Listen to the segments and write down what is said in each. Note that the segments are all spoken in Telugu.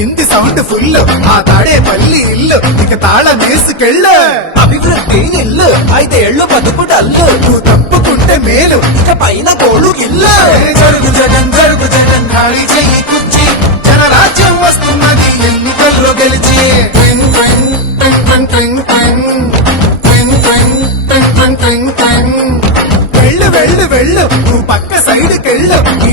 కింది సౌండ్ ఫుల్ ఆ తాడే పల్లి ఇల్లు. ఇక తాళ వేసుకెళ్ళ అభివృద్ధి ఇల్లు అయితే ఎళ్ళు బతుకు డల్లు. నువ్వు తప్పుకుంటే మేలు. ఇక పైన కోడు ఇల్లు జరుగు జగన్ జరుగు జగన్ ఖాళీ చెయ్యి కుర్చి. జనరాజ్యం వస్తున్నది ఎన్నికల్లో గెలిచి. వెళ్ళు వెళ్ళు వెళ్ళు. నువ్వు పక్క సైడ్కెళ్ళు నీ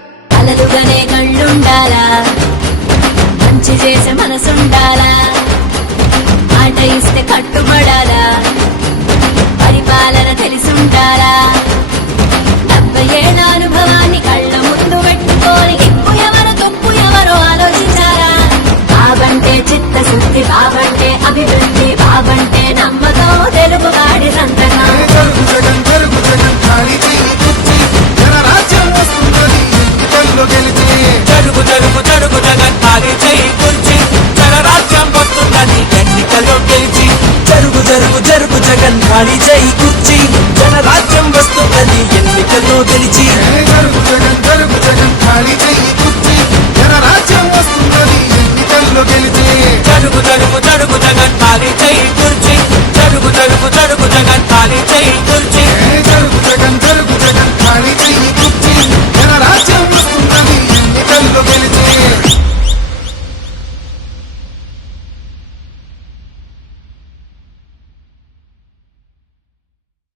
కలలుగానే కళ్ళుండాలా? మంచి చేసే మనసుండాలా? ఆట ఇస్తే కట్టుబడాలా రాణి జై కుర్చి. జనరాజ్యం వస్తున్నది ఎన్నికల్లో గెలిచి. జగన్ జగన్ జగన్ ఖాళీ